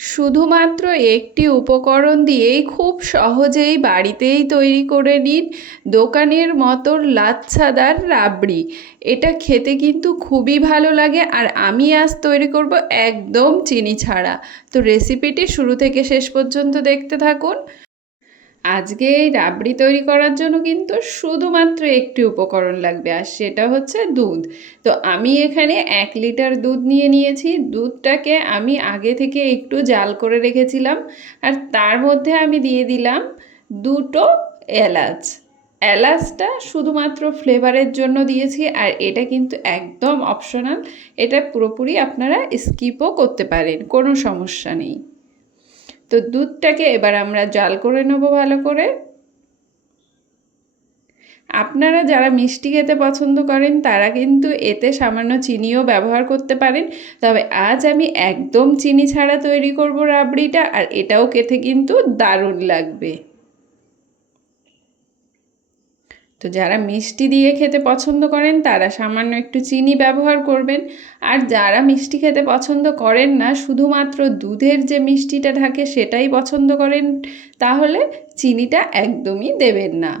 শুধুমাত্র একটি উপকরণ দিয়েই খুব সহজেই বাড়িতেই তৈরি করে নিন দোকানের মতো লাচ্ছাদার রাবড়ি। এটা খেতে কিন্তু খুবই ভালো লাগে, আর আমি আজ তৈরি করব একদম চিনি ছাড়া। তো রেসিপিটি শুরু থেকে শেষ পর্যন্ত দেখতে থাকুন। আজকে এই রাবড়ি তৈরি করার জন্য কিন্তু শুধুমাত্র একটি উপকরণ লাগবে, আর সেটা হচ্ছে দুধ। তো আমি এখানে 1 লিটার দুধ নিয়ে নিয়েছি। দুধটাকে আমি আগে থেকে একটু জাল করে রেখেছিলাম, আর তার মধ্যে আমি দিয়ে দিলাম 2টো এলাচ। এলাচটা শুধুমাত্র ফ্লেভারের জন্য দিয়েছি, আর এটা কিন্তু একদম অপশনাল। এটা পুরোপুরি আপনারা স্কিপও করতে পারেন, কোনো সমস্যা নেই। তো দুধটাকে এবার আমরা জাল করে নেব ভালো করে। আপনারা যারা মিষ্টি খেতে পছন্দ করেন তারা কিন্তু এতে সামান্য চিনিও ব্যবহার করতে পারেন, তবে আজ আমি একদম চিনি ছাড়া তৈরি করব রাবড়িটা, আর এটাও খেতে কিন্তু দারুণ লাগবে। তো যারা মিষ্টি দিয়ে খেতে পছন্দ করেন তারা সামান্য একটু চিনি ব্যবহার করবেন, আর যারা মিষ্টি খেতে পছন্দ করেন না, শুধুমাত্র দুধের যে মিষ্টিটা থাকে সেটাই পছন্দ করেন, তাহলে চিনিটা একদমই দেবেন না।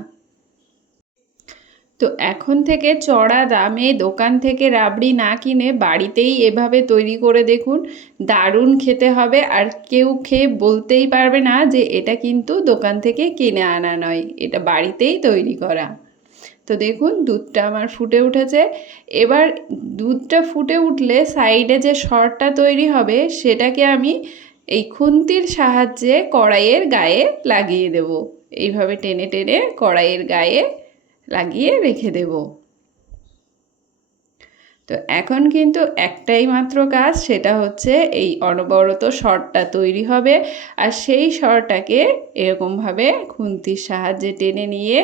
তো এখন থেকে চড়া দামে দোকান থেকে রাবড়ি না কিনে বাড়িতেই এভাবে তৈরি করে দেখুন, দারুণ খেতে হবে। আর কেউ খেয়ে বলতেই পারবে না যে এটা কিন্তু দোকান থেকে কিনে আনা নয়, এটা বাড়িতেই তৈরি করা। তো দেখুন দুধটা আমার ফুটে উঠেছে। এবার দুধটা ফুটে উঠলে সাইডে যে সরটা তৈরি হবে সেটাকে আমি এই খুন্তির সাহায্যে কড়াইয়ের গায়ে লাগিয়ে দেব। এইভাবে টেনে টেনে কড়াইয়ের গায়ে লাগিয়ে রেখে দেব। তো এখন কিন্তু একটাই মাত্র কাজ, সেটা হচ্ছে এই অনবরত সরটা তৈরি হবে, আর সেই সরটাকে এরকমভাবে খুন্তির সাহায্যে টেনে নিয়ে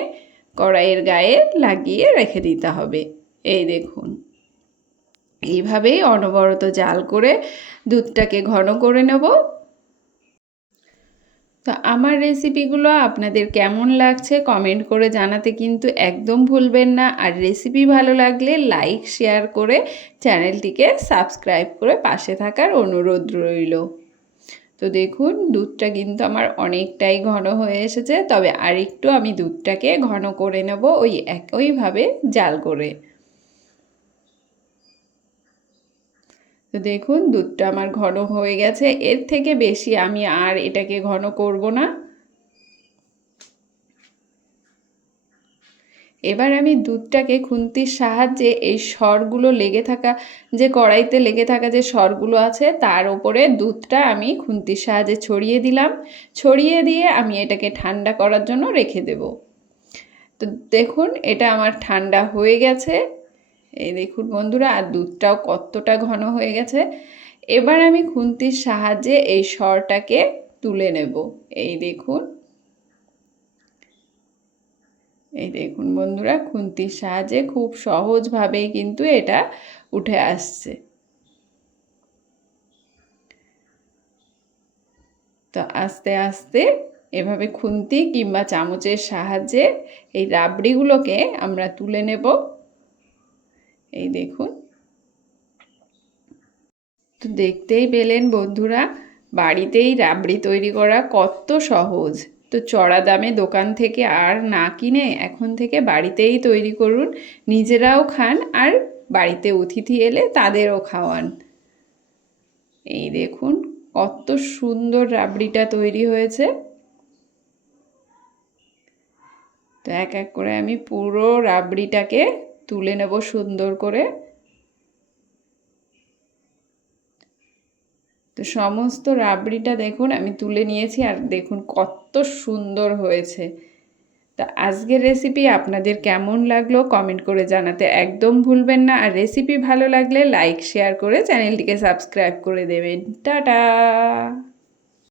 কড়াইয়ের গায়ে লাগিয়ে রেখে দিতে হবে। এই দেখুন, এইভাবেই অনবরত জাল করে দুধটাকে ঘন করে নেব। তো আমার রেসিপিগুলো আপনাদের কেমন লাগছে কমেন্ট করে জানাতে কিন্তু একদম ভুলবেন না, আর রেসিপি ভালো লাগলে লাইক শেয়ার করে চ্যানেলটিকে সাবস্ক্রাইব করে পাশে থাকার অনুরোধ রইল। তো দেখুন দুধটা কিন্তু আমার অনেকটাই ঘন হয়ে এসেছে, তবে আরেকটু আমি দুধটাকে ঘন করে নেব ওই একইভাবে জাল করে। তো দেখুন দুধটা আমার ঘন হয়ে গেছে, এর থেকে বেশি আমি আর এটাকে ঘন করব না। এবার আমি দুধটাকে খুন্তির সাহায্যে এই সরগুলো লেগে থাকা, যে কড়াইতে লেগে থাকা যে সরগুলো আছে তার উপরে দুধটা আমি খুন্তির সাহায্যে ছড়িয়ে দিলাম। ছড়িয়ে দিয়ে আমি এটাকে ঠান্ডা করার জন্য রেখে দেব। তো দেখুন এটা আমার ঠান্ডা হয়ে গেছে। এই দেখুন বন্ধুরা, আর দুধটাও কতটা ঘন হয়ে গেছে। এবার আমি খুন্তির সাহায্যে এই সরটাকে তুলে নেব। এই দেখুন, এই দেখুন বন্ধুরা, খুন্তির সাহায্যে খুব সহজভাবেই কিন্তু এটা উঠে আসছে। তো আস্তে আস্তে এভাবে খুন্তি কিংবা চামচের সাহায্যে এই রাবড়িগুলোকে আমরা তুলে নেব। এই দেখুন, তো দেখতেই পেলেন বন্ধুরা, বাড়িতেই রাবড়ি তৈরি করা কত সহজ। তো চড়া দামে দোকান থেকে আর না কিনে এখন থেকে বাড়িতেই তৈরি করুন, নিজেরাও খান আর বাড়িতে অতিথি এলে তাদেরও খাওয়ান। এই দেখুন কত সুন্দর রাবড়িটা তৈরি হয়েছে। তো এক এক করে আমি পুরো রাবড়িটাকে তুলে নেব সুন্দর করে। তো সমস্ত রাবড়িটা দেখুন আমি তুলে নিয়েছি, আর দেখুন কত সুন্দর হয়েছে। তো আজকের রেসিপি আপনাদের কেমন লাগলো কমেন্ট করে জানাতে একদম ভুলবেন না, আর রেসিপি ভালো লাগলে লাইক শেয়ার করে চ্যানেলটিকে সাবস্ক্রাইব করে দেবেন। টাটা।